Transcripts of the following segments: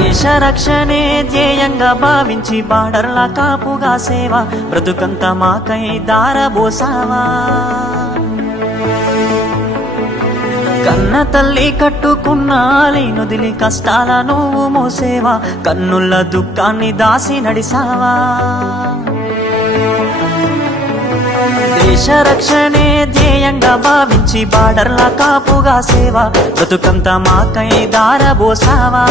దేశ రక్షణే ధ్యేయంగా భావించి బార్డర్ల కాపుగా సేవ బ్రతుకంత మాకై దారబోసావా? కన్న తల్లి కట్టుకున్నాలి లేనుదిలి కష్టాల నువ్వు మోసేవా? కన్నుల దుఃఖాన్ని దాసి నడిసావా? దేశ రక్షణే ధ్యేయంగా భావించి బార్డర్ల కాపుగా సేవ బ్రతుకంత మాకై దారబోసావా?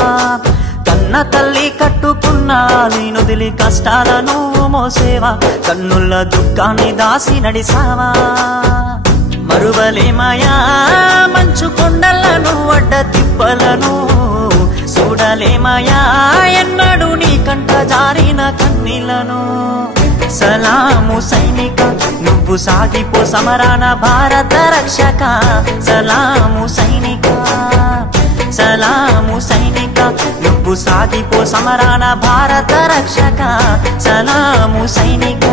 కన్న తల్లి కట్టుకున్నా నేను దిలి కష్టాలను మోసేవా? కన్నుల దుఃఖాన్ని దాసి నడిసావా? మరువలేమయా మంచు కొండలను అడ్డ తిప్పలను. చూడలేమయా ఎన్నడు నీ కంట జారిన కన్నీలను సలాము సైనిక నువ్వు సాగిపో సమరాన భారత రక్షక. సలాము సైనిక నువ్వు సాగిపో సమరాన భారత రక్షక. సలాము సైనిక.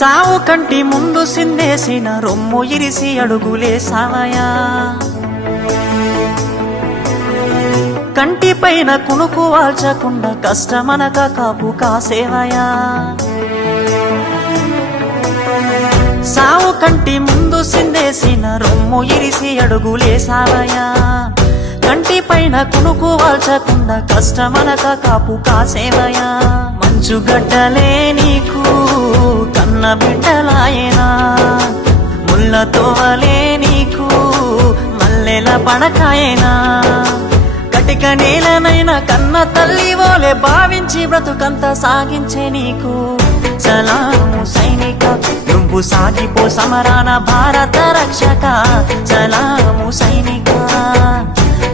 సావు కంటి ముందు సిందేసిన రొమ్ము ఇరిసి అడుగులే సావయా కంటి పైన కునుకు వాల్చకుండా కష్టమనక కాపు కాసేవయా. సావు కంటి ముందు సిందేసిన రొమ్ము ఇరిసి అడుగులే సావయా కంటి పైన కునుకు వాల్చకుండా కష్టమనక కాపు కాసేవయా. మంచు గడ్డలే నీకు కన్న బిడ్డలాయనా? ముళ్ళతో వలే నీకు మల్లెల పడకాయనా కటిక నేలనైనా కన్న తల్లి ఓలే భావించి బ్రతుకంత సాగించే నీకు సలాము సైనిక నువ్వు సాగిపో సమరాన భారత రక్షక. సలాము సైనిక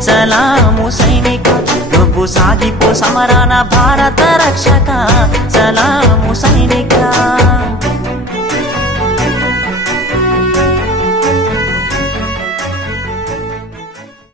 సలాము సైనిక నువ్వు సాగిపో సమరాన భారత రక్షక. సలాము సైనిక.